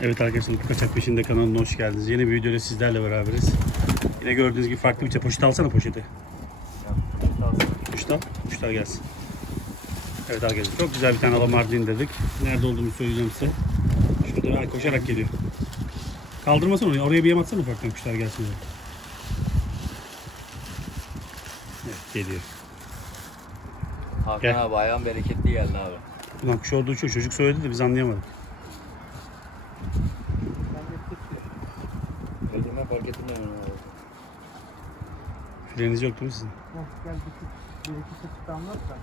Evet arkadaşlar Utku Kaçak Peşinde kanalına hoş geldiniz. Yeni bir videoyla sizlerle beraberiz. Yine gördüğünüz gibi farklı bir şey. Poşet alsana poşeti. Kuşlar, kuşlar gelsin. Evet arkadaşlar çok güzel bir tane alamardin dedik. Nerede olduğunu söyleyeceğim size. Şurada ay, koşarak geliyor. Kaldırmasana oraya. Oraya bir yem atsana ufaktan kuşlar gelsin. Evet geliyor. Hakan Gel. abi ayağın bereketli geldi abi. Ulan kuş orada uçuyor. Çocuk söyledi de biz anlayamadık. Freniniz yok değil mi sizin? Heh, gel bir, tık, bir iki tık damlat da.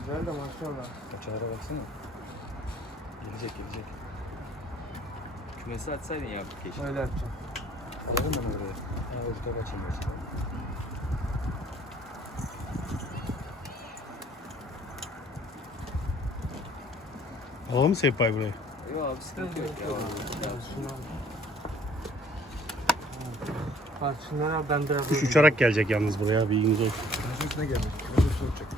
Güzel de maşallah. Kaçalara baksana. Gelecek gelecek. Kümesi açsaydın ya keşke. Öyle yapacağım. Alalım mı oraya? Ha orada kaçayım ben. Alalım mı Seypay buraya? Yok abi sıkıntı yok ya. Şunu al. Ben biraz Kuş uçarak gelecek yalnız buraya. Bilginiz olsun. üstüne gelmiş. Kümesi üstüne uçacak.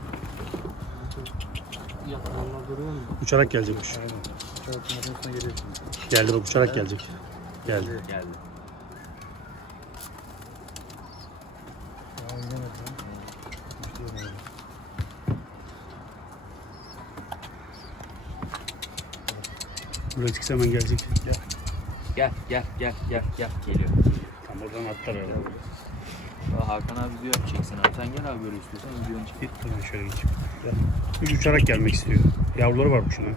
Duruyor mu? Uçarak gelecek kuş. Aynen. Uçarak geliyor şimdi. Geldi bak uçarak gelecek. Geldi. Geldi. Ya oynamadı lan. Buraya çıksa hemen gelecek. Gel gel gel gel gel geliyor. Öyle. Aa, Hakan abi diyor çeksin abi. Sen gel abi böyle istiyorsan videonu çek. Git ben şöyle geçeyim. Kuş uçarak gelmek istiyor. Yavruları var kuşun ha.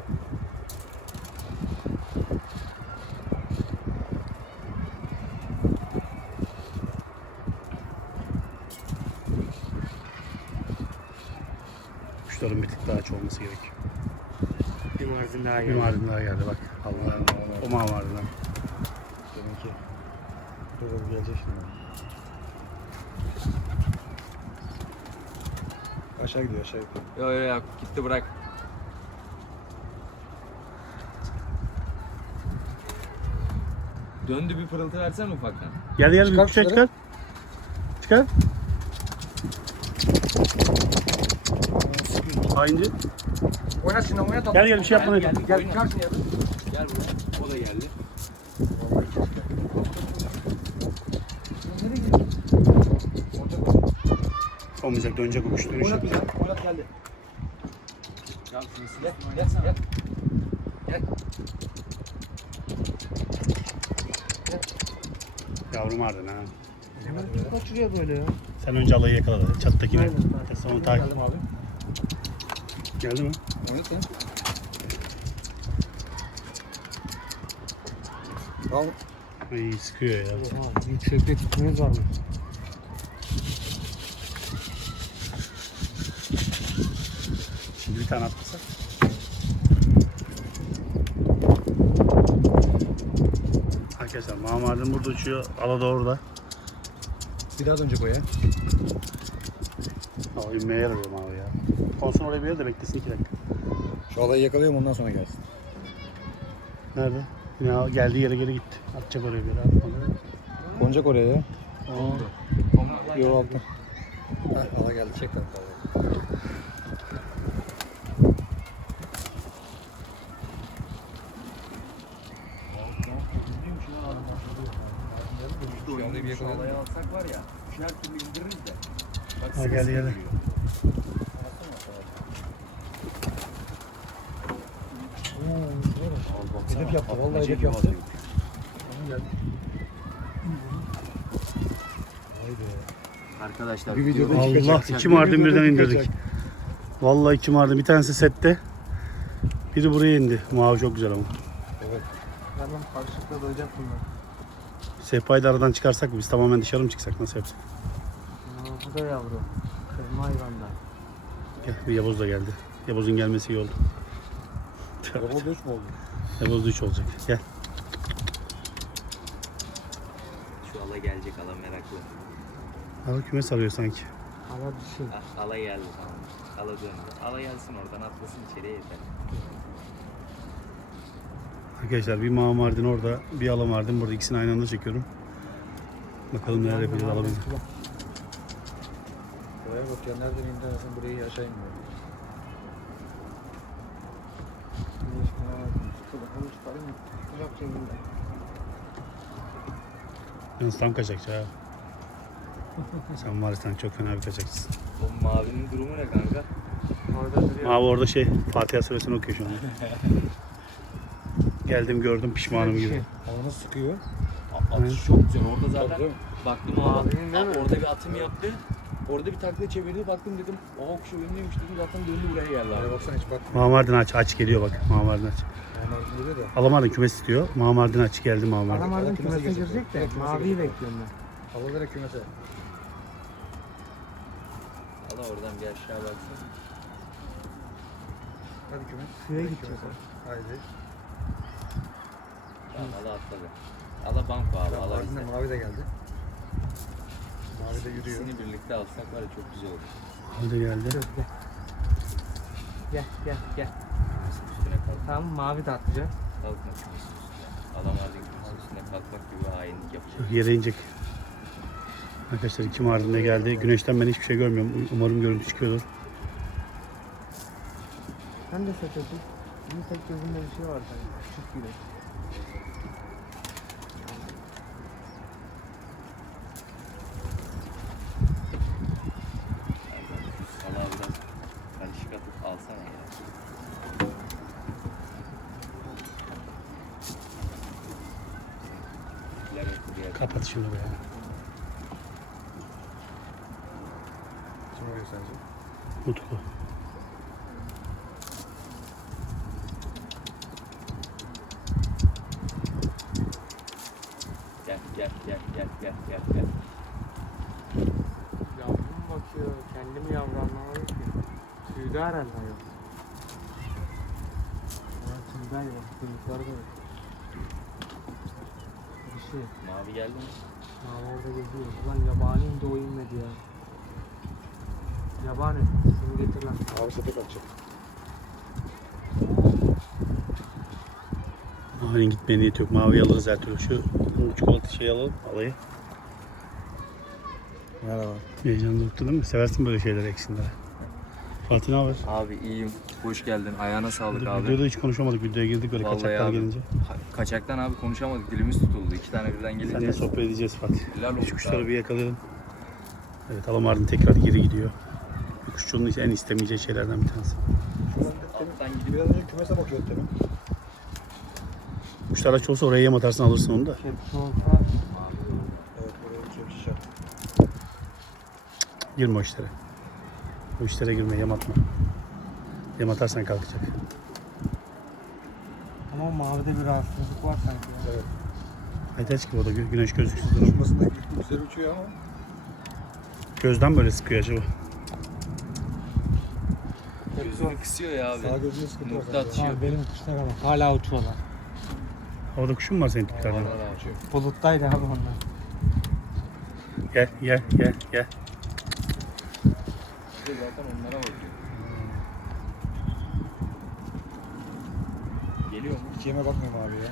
Kuşların bir tık daha aç olması gerekiyor. Bir marzin daha Bir geldi. mardin daha geldi bak. Allah O mardin. Demek ki dur dur gelecek şimdi. Aşağı gidiyor aşağı gidiyor. Yo yo yo gitti bırak. Döndü bir pırıltı versen ufaktan. Gel gel bir Çıkar kuşa kuşları. çıkar. Çıkar. Hainci. Oynat şimdi oynat. Gel gel bir şey yapma. Gel, Gel oyna. çıkar şimdi ya. Gel buraya. O da geldi. Nereye gidiyor? Olmayacak dönecek o kuş dönüş Oynat yapacak. ya. Oynat geldi. Gel. Gel gel gel. Gel. Yavrum ardın ha. Kaçırıyor böyle ya? Sen önce alayı yakala da. Çattakini. Sonra takip. Geldim abi. Geldi mi? Oynat sen. Al. Ay sıkıyor ya. Oha bir çöpe tutmamız var mı? Şimdi bir tane atlasak. Arkadaşlar mamardin burada uçuyor. Ala da orada. Biraz önce koy ya. O inmeye yarıyor mavi ya. Konsun oraya bir yere de beklesin iki dakika. Şu alayı yakalayalım ondan sonra gelsin. Nerede? Al- geldiği yere geri gitti. Atacak oraya bir yere. Atmadı. Konacak oraya ya. Aa, Yol altta. Ala geldi. Çek lan. Şu şalaya alsak var ya. Şu her türlü indiririz de. Bak Ha. Al baksana, Hedef yaptı, vallahi hedef yaptı. atıyor. Vay be. Arkadaşlar Bir videoda Allah, iki mardin birden indirdik. Vallahi iki mardin. Bir tanesi sette. Biri buraya indi. Mavi çok güzel ama. Evet. Tamam karşılıklı doyacak bunlar. Sehpayı da aradan çıkarsak? Biz tamamen dışarı mı çıksak? Nasıl yapsak? Aa, bu da yavru. Kırma hayvanda. Gel, bir Yavuz da geldi. Yavuz'un gelmesi iyi oldu. Araba döş mü oldu? Yavuz da üç olacak. Gel. Şu ala gelecek ala meraklı. Hava kümes arıyor sanki. Hava düşün. Ah, ala geldi tamam. Ala döndü. Ala gelsin oradan atlasın içeriye yeter. Arkadaşlar bir mavi mardin orada, bir ala mardin burada. İkisini aynı anda çekiyorum. Bakalım neler yapacağız alabilir. Buraya bak ya nereden indi sen burayı aşağı inmiyor. Yalnız tam kaçakçı ha. sen var sen çok fena bir kaçakçısın. O mavinin durumu ne kanka? Orada duruyor. Abi orada şey Fatiha suresini okuyor şu an. Geldim gördüm pişmanım gibi. Hava nasıl sıkıyor? Atış çok güzel. Orada zaten baktım mi? Orada bir atım yaptı. Orada bir takla çevirdi. Baktım dedim. Aa kuş önündeymiş dedim. Zaten döndü buraya geldi abi. baksana hiç bak. Mamardin aç aç geliyor bak Mamardin aç. Geliyor da. Alamardin kümes istiyor. Mamardin aç geldi Mamardin. Adam ardın Kümese girecek. de maviyi bekliyorum ben. Hava direkt kümese. Allah oradan bir aşağı baksın. Hadi kümes. Suya kümese. Haydi. Allah atladı. Allah banko abi. Allah Mardin'de bizde. mavi de geldi. Mavi de yürüyor. İkisini birlikte alsak var ya çok güzel olur. Hadi geldi. Gel. Gel gel gel. Üstüne kalk. Tamam mavi de atacak. Kalkma üstüne. Adam vardı kümesin üstüne kalkmak gibi hainlik yapacak. Yere inecek. Arkadaşlar iki Mardin'de geldi. Güneşten ben hiçbir şey görmüyorum. Umarım görüntü çıkıyordur. Sen de satıyorsun. Senin tek gözünde bir şey var sanki. Küçük gibi. Allah biraz karışık atıp alsana ya. Bizimkiler yok buraya. Kapat şunu be. Kim oluyor sence? Utku. Gel gel gel gel gel gel gel. Yavrum bakıyor. Kendimi yavru anlamadım ki. Tüyde herhalde yok. Ya tüyde yok. Kuyrukları da yok. Bir şey. Mavi geldi mi? Mavi orada geziyor. Ulan yabaniyim de o inmedi ya. Yabani. Şunu getir lan. Mavi sepet atacak. Mavi'nin gitmeye niyeti yok. Mavi alırız her türlü. Şu çikolata şey alalım. Alayı. Merhaba. Heyecan doktu değil mi? Seversin böyle şeyleri eksinlere. Fatih ne haber? Abi iyiyim. Hoş geldin. Ayağına sağlık Videoda abi. hiç konuşamadık. Videoya girdik böyle Vallahi kaçaklar abi. gelince. Ka- Kaçaktan abi konuşamadık. Dilimiz tutuldu. İki tane birden gelince. Seninle sohbet edeceğiz Fatih. Helal olsun kuşları abi. bir yakalayalım. Evet Alamardin tekrar geri gidiyor. Bir kuşçunun en istemeyeceği şeylerden bir tanesi. Alttan önce kümese bakıyordu demin. Kuşlar aç olsa oraya yem atarsın alırsın onu da. Girme o işlere. O işlere girme yem atma. Yem atarsan kalkacak. ama mavide bir rahatsızlık var sanki ya. Evet. Aytaç gibi o da gü- güneş gözlüksüz durum. Uçmasında güzel uçuyor ama. Gözden böyle sıkıyor acaba. gözünü kısıyor ya abi. Sağ gözünde sıkıntı var. Nokta atıyor. Abi benim kuşlar ama hala uçuyorlar. Havada kuşun mu var senin tiplerden? Buluttaydı abi onlar. Gel gel gel gel. Bir de zaten onlara bakıyor. Geliyor mu? Hiç yeme bakmıyorum abi ya.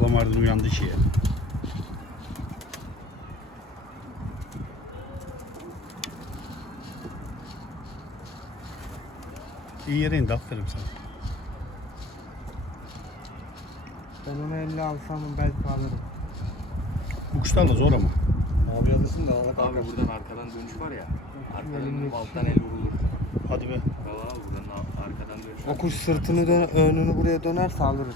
Alamardin uyandı şeye. İyi yere indi aferin sana. Ben onu elle alsam belki alırım. Bu kuşlarla zor ama. Mavi alırsın da ağla Abi kalkar. buradan arkadan dönüş var ya. Arkadan dönüp alttan el vurulur. Hadi be. Valla abi buradan ar- arkadan dönüş. O kuş sırtını dön önünü buraya dönerse alırız.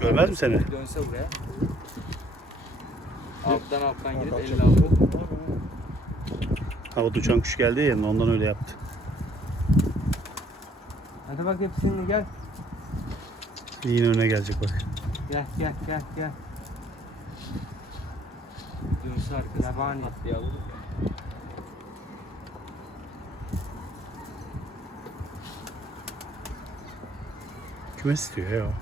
Görmez mi seni? Dönse buraya. Alttan alttan gidip elle alır. Havada uçan kuş geldi ya yanına ondan öyle yaptı. Hadi bak hepsini gel. Yine öne gelecek bak. Gel gel gel gel. Dönse arkasından Yabani. Kümes istiyor ya o.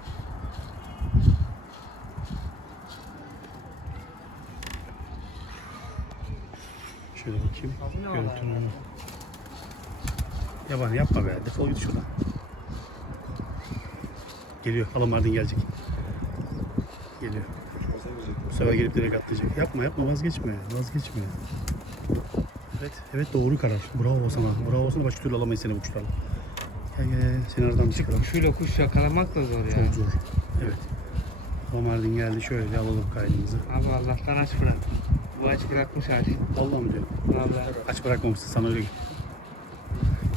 Şöyle bakayım. Görüntünü. Yaban yapma be. Defol git şuradan. Geliyor. Alamardin gelecek. Geliyor. Bu sefer gelip direkt atlayacak. Yapma yapma vazgeçme. Vazgeçme. Evet. Evet doğru karar. Bravo sana. Bravo sana. Başka türlü alamayız seni bu kuşlarla. Gel gel. Seni aradan çıkaralım. kuşuyla kuş yakalamak da zor ya. Çok zor. Evet. Lamardin geldi şöyle alalım kaydımızı. Abi Allah'tan aç bırak. Bu aç bırakmış aç. Allah'ım diyor. Vallahi. Aç bırakmamışsın sana öyle.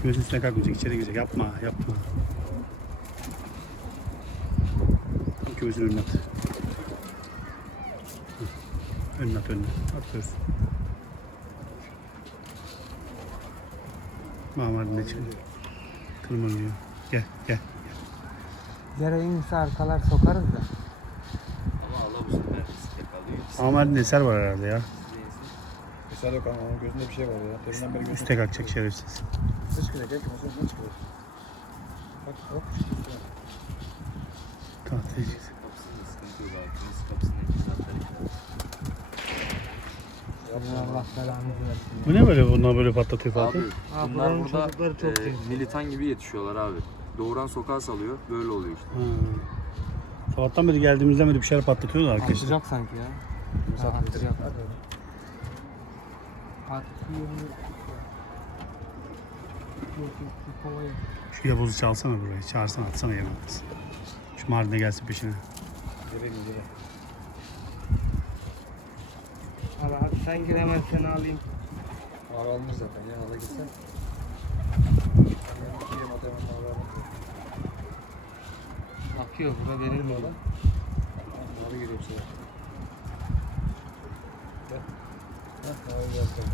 Kümesin üstüne kalkmayacak, içeri girecek. Yapma, yapma. Kümesin önüne at. Önüne at, önüne. Atıyoruz. De çıkıyor. Tırmanıyor. Gel, gel. Yere inse arkalar sokarız da. Ama Allah bu sefer riske kalıyor. Mamardin eser var herhalde ya. Mesela yok ama onun gözünde bir şey var ya. Deminden beri gözünde. Üste kalkacak şerefsiz. Üste çıkacak ya. Kümesi üstüne çıkıyor. Bak hop. Tahtaya çık. Kapısında sıkıntı yok abi. Kimisi kapısının içinde atlar Allah belanızı versin. Bu ne böyle bunlar böyle patlatıyor Abi Fatih? Bunlar buranın burada çocukları çok e, tehlikeli. militan gibi yetişiyorlar abi. Doğuran sokağa salıyor. Böyle oluyor işte. Ha. Sabahtan beri geldiğimizden beri bir şeyler patlatıyordu arkadaşlar. Atacak sanki ya. Ha, atacak. At şu. Yok, yok, Yavuz'u çalsana buraya. Çağırsana atsana yanına. Şu Mardin'e gelsin peşine. Geri geri. Abi hadi sen gir hemen seni alayım. Ağır almış zaten ya. Hala gitsen. Bakıyor bura oğlum. Ağır geliyor bu sefer. Gel. Heh, geldi.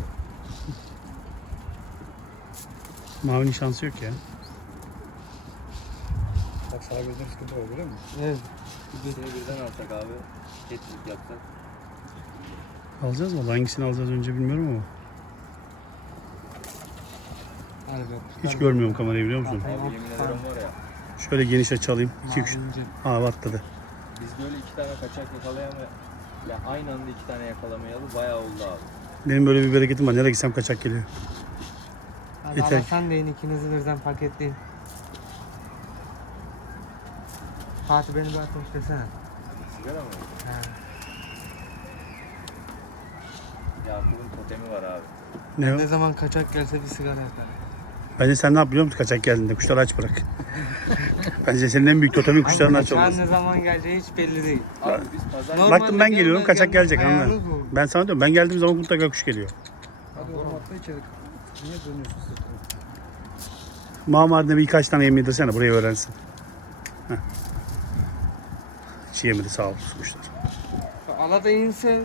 Mavinin şansı yok ya. Bak sana gözünde sıkıntı var görüyor musun? Evet. Seni birden alsak abi. Ketçilik yapsak. Alacağız mı? Hangisini alacağız önce bilmiyorum ama. Hiç görmüyorum kamerayı biliyor musun? Abi yemin ederim var ya. Şöyle geniş açalayım. 2 3. Mavinci. Aa atladı. Biz böyle iki tane kaçak yakalayama ya aynı anda iki tane yakalamayalı bayağı oldu abi. Benim böyle bir bereketim var. Nereye gitsem kaçak geliyor. Hadi Yeter. Yeter. sen deyin ikinizi birden paketleyin. Fatih beni bir ateşlesene. Sigara mı? He. Yakup'un totemi var abi. Ne o? Ne zaman kaçak gelse bir sigara yakarım. Bence sen ne yap biliyor musun kaçak geldiğinde? Kuşları aç bırak. Bence senin en büyük totemin kuşların aç olması. ne zaman geleceği hiç belli değil. Abi biz pazar Baktım ben geliyorum kaçak gelmez. gelecek Ayağınız anla. bu. Ben sana diyorum ben geldiğim zaman mutlaka kuş geliyor. Hadi oğlum atla içeri. Niye dönüyorsun sırtını? Mamardin'e birkaç tane yem yedirsene burayı öğrensin. Heh. Hiç yemedi sağ olsun kuşlar. Ala da inse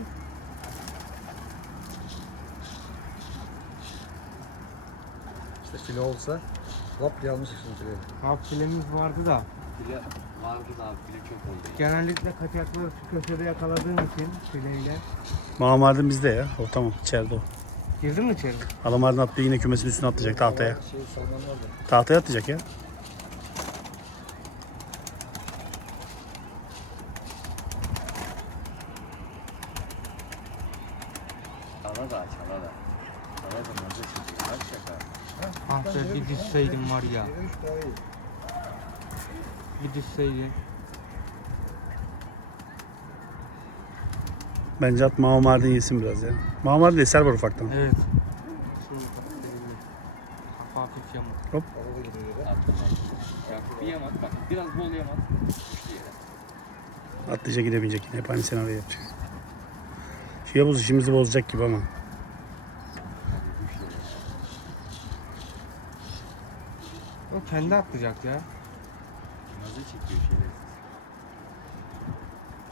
İşte filo olsa lap diye almışsın filoyu. Kap filemiz vardı da bile vardı da abi bile çok oldu. genellikle kaçakları şu köşede yakaladığım için fileyle. Mamardin bizde ya. O tamam içeride o. Girdin mi içeri? Alamardin attığı yine kümesin üstüne atlayacak tahtaya. Şey Salman. Tahtaya atlayacak ya. Çala da çala da. Çala da nasıl çıkıyor? Kaç şaka. Ah be bir düşseydim var ya. Bir düşseydim. Bence at Mamardin yesin biraz ya. Mamardin eser var ufaktan. Evet. Kafa hafif bir yamat bak. Biraz bol yamat. Atlayacak gidemeyecek yine. Hep aynı senaryo yapacak. Şu Yavuz işimizi bozacak gibi ama. Düştü yere. O kendi atlayacak ya. Nazı çekiyor şerefsiz.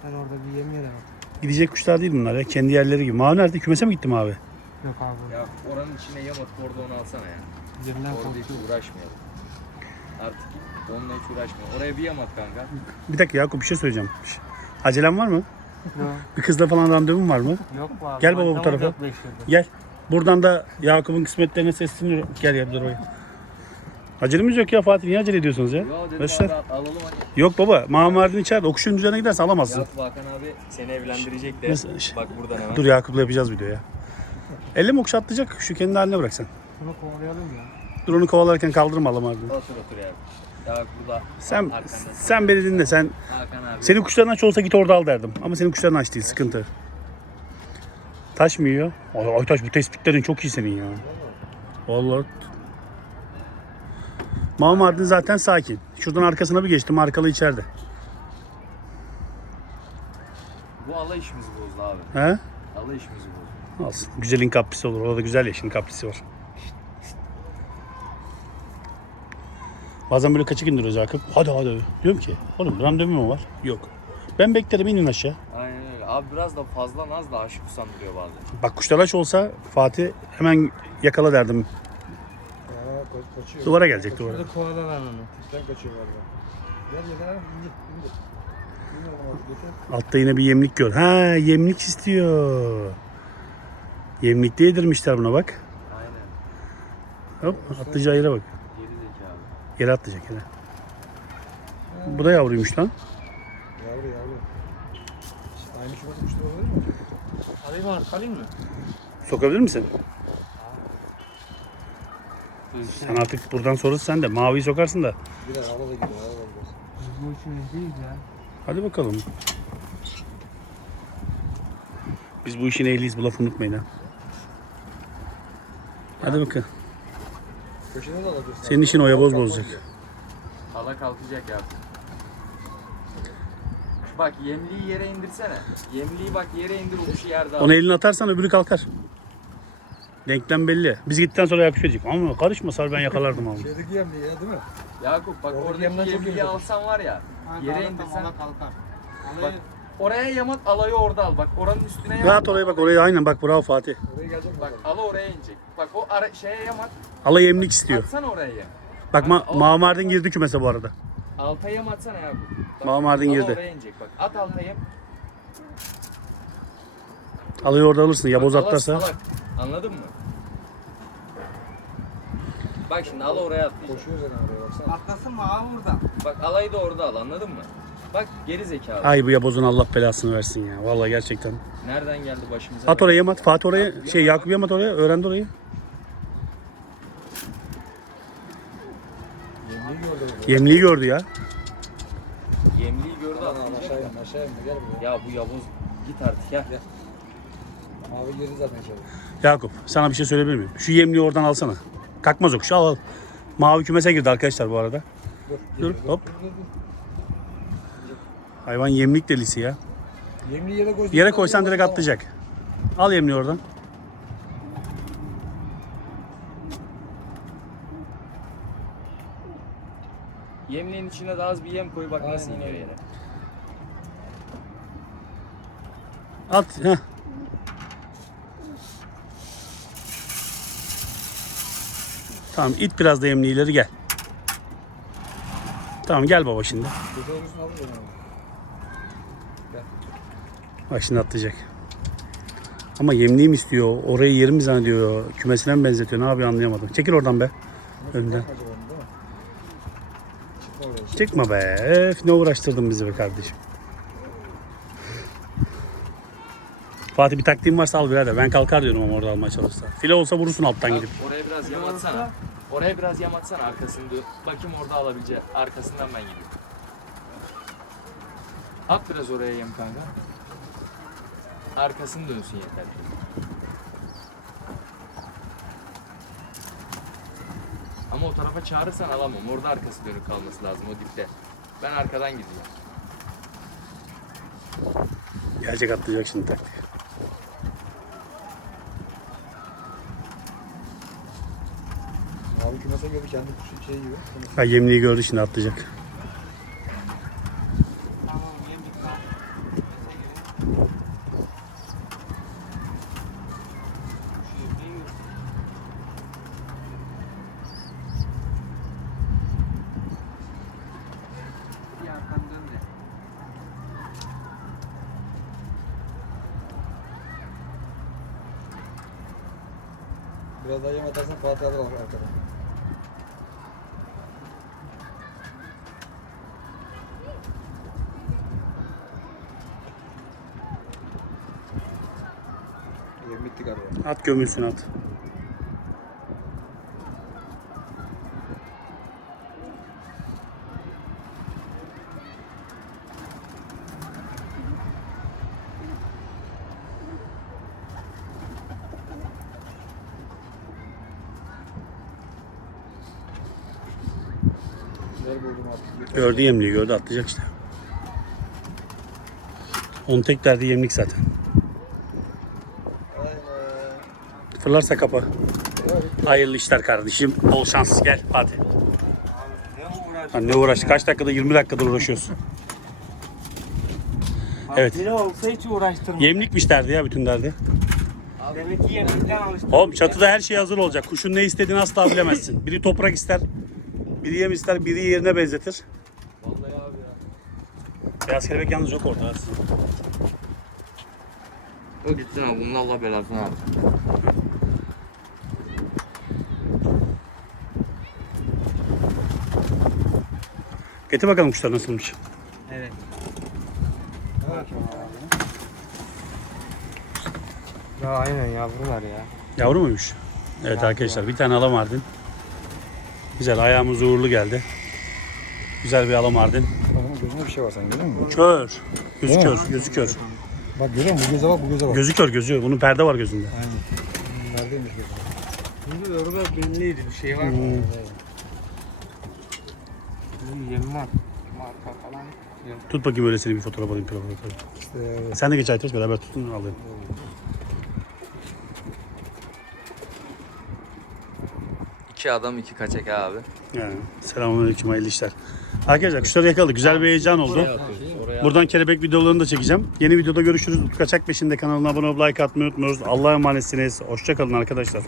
Sen orada bir yem yere bak. Gidecek kuşlar değil bunlar ya. Kendi yerleri gibi. Mavi nerede? Kümese mi gitti mavi? Yok abi. Ya oranın içine yamat orada onu alsana ya. Yerinden Orada hiç korkuyor. uğraşmayalım. Artık onunla hiç uğraşmayalım. Oraya bir yamat kanka. Bir dakika Yakup bir şey söyleyeceğim. Acelem var mı? Yok. Bir kızla falan randevun var mı? Yok abi. Gel baba bu tarafa. yok beş yıldır. Gel. Buradan da Yakup'un kısmetlerine sesleniyorum. Gel gel dur oraya. Acelemiz yok ya Fatih. Niye acele ediyorsunuz ya? Ya dedim Başlar. abi alalım hani. Yok baba. Mamardin içeride. O kuşun üzerine giderse alamazsın. Yakup Hakan abi seni evlendirecek de. Nasıl? Şş. Bak buradan hemen. Dur Yakup'la yapacağız video ya. Elle mi okşa atlayacak? Şu kendi haline bırak sen. Bunu kovalayalım ya. Dur onu kovalarken kaldırma Alamardin. Otur otur ya. Ya burada Sen arkanda sen beni dinle. Sen Hakan abi. senin kuşların aç olsa git orada al derdim. Ama senin kuşların aç değil. Sıkıntı. Taş mı yiyor? Ay, Aytaş bu tespitlerin çok iyi senin ya. Vallahi. Mavi Mardin zaten sakin. Şuradan arkasına bir geçtim. Arkalı içeride. Bu ala işimizi bozdu abi. He? Ala işimizi bozdu. Olsun. Güzelin kaprisi olur. Orada güzel yaşın kaprisi var. Bazen böyle kaçık indiriyoruz Akıp. Hadi hadi. Diyorum ki oğlum randevu mu var? Yok. Ben beklerim inin aşağı. Aynen öyle. Abi biraz da fazla naz da aşık usandırıyor bazen. Bak kuştalaş olsa Fatih hemen yakala derdim. Kaçıyor. Duvara gelecek duvara. Burada kovalanan onu. Sen kaçıyor galiba. Gel gel ha indir indir. Altta yine bir yemlik gör. Ha yemlik istiyor. Yemlikte yedirmişler buna bak. Aynen. Hop atlayacağı yere bak. Geri zekalı. Yere atlayacak yere. Bu da yavruymuş lan. Yavru yavru. Aynı şu bakmıştır olabilir mi? Alayım mı? Sokabilir misin? Sen artık buradan sonrası sen de. Maviyi sokarsın da. Gider hava da gider bu işin ehliyiz ya. Hadi bakalım. Biz bu işin ehliyiz. Bu lafı unutmayın ha. Hadi bakalım. Köşede de alabilirsin. Senin işin oya boz bozacak. Ala kalkacak ya. Bak yemliği yere indirsene. Yemliği bak yere indir uçu yerde al. Onu eline atarsan öbürü kalkar. Denklem belli. Biz gittikten sonra yakış verecek. Ama karışma sar ben yakalardım abi. Şeydeki yemli ya değil mi? Yakup bak Oradaki oradaki yemden çok yemliği yumuşak. alsan var ya. Yere indirsen. Ala kalkar. Bak oraya yamat alayı orada al. Bak oranın üstüne yamat. Rahat oraya bak oraya aynen bak bravo Fatih. Oraya gelecek Bak ala oraya inecek. Bak o ara şeye yamat. Allah yemlik istiyor. Atsana oraya yem. Bak ma Mavi Mardin girdi kümese bu arada. Alta yem atsana Yakup. Bak, Mavi Mardin ala girdi. oraya inecek bak. At alta yem. Alıyı orada alırsın. Ya boz Bak, ala atlarsa. salak. Anladın mı? Bak şimdi ala oraya atlayacak. Koşuyor zaten oraya baksana. Atlasın mı abi burada? Bak alayı da orada al anladın mı? Bak geri zekalı. Ay bu yabozun Allah belasını versin ya. Vallahi gerçekten. Nereden geldi başımıza? At oraya Yamat. Fatih oraya. Şey Yakup Yamat oraya. Öğrendi orayı. Yemliği gördü. Yemliği gördü ya. Yemliği gördü atlayacak. aşağı in aşağı in gel buraya. Ya bu Yavuz git artık ya. Mavi girdi zaten içeri. Yakup sana bir şey söyleyebilir miyim? Şu yemliği oradan alsana. Kalkmaz o kuş al al. Mavi kümese girdi arkadaşlar bu arada. Dur. Hop. dur, dur, dur. Hayvan yemlik delisi ya. Yemliği yere koy. Yere koysan direkt atlayacak. Al yemliği oradan. Yemliğin içine daha az bir yem koy bak nasıl iniyor yere. At. Heh. Tamam it biraz da yemliği ileri gel. Tamam gel baba şimdi. Bak şimdi atlayacak. Ama yemliği mi istiyor? Orayı yerim zannediyor? Kümesine mi benzetiyor? Ne yapıyor anlayamadım. Çekil oradan be. Önden. Çıkma be. Ne uğraştırdın bizi be kardeşim. Fatih bir taktiğin varsa al birader. Ben kalkar diyorum ama orada almaya çalışsa. File olsa vurursun alttan Bak, gidip. oraya biraz yem atsana. Oraya biraz yem atsana arkasını. Bakayım orada alabileceği. Arkasından ben gideyim. At biraz oraya yem kanka. Arkasını dönsün yeter. Ama o tarafa çağırırsan alamam. Orada arkası dönük kalması lazım o dipte. Ben arkadan gideceğim. Gelecek atlayacak şimdi taktik. Mavi kümese göre kendi şey gibi. Ha, yemliği gördü şimdi atlayacak. Tamam yedik tamam. Şu yemeği yok. Bir arkan dön de. Biraz daha yem atarsan Fatih alır arkadan. Yem bitti galiba. At gömülsün at. Gördü yemliği gördü atlayacak işte. Onun tek derdi yemlik zaten. Aynen. Fırlarsa kapa. Hayırlı işler kardeşim. Bol şans. Gel Fatih. Lan ne uğraş? Kaç dakikada? 20 dakikada uğraşıyorsun. Evet. Olsa hiç. Yemlikmiş derdi ya bütün derdi. Demek ki yemekten alıştım. Oğlum çatıda her şey hazır olacak. Kuşun ne istediğini asla bilemezsin. Biri toprak ister, biri yem ister, biri yerine benzetir. Vallahi abi ya. Beyaz kelebek yalnız yok orada. O gitsin abi bunun Allah belasını abi. Getir bakalım kuşlar nasılmış. Evet. Ya aynen yavrular ya. Yavru muymuş? Evet arkadaşlar bir tane alamardin. Güzel ayağımız uğurlu geldi. Güzel bir alamardin. Onun gözünde bir şey var sen görüyor musun? Kör. Gözü kör, gözü kör. Bak görüyor musun? Bu göze bak bu göze bak. Gözü kör gözü. Bunun perde var gözünde. Aynen. Neredeymiş gözü? Şimdi orada belliydi bir şey var. Hmm. Var. Marka falan. Tut bakayım öyle seni bir fotoğraf alayım. Fotoğraf alayım. İşte Sen de geç Aytaç beraber tutun alayım. İki adam iki kaçak abi. Yani, selamünaleyküm hayırlı işler. Arkadaşlar kuşları yakaladık. Güzel bir heyecan oldu. atıyoruz. Oraya Buradan kelebek videolarını da çekeceğim. Yeni videoda görüşürüz. Utku Kaçak peşinde kanalına abone olup like atmayı unutmuyoruz. Allah'a emanetsiniz. Hoşçakalın arkadaşlar.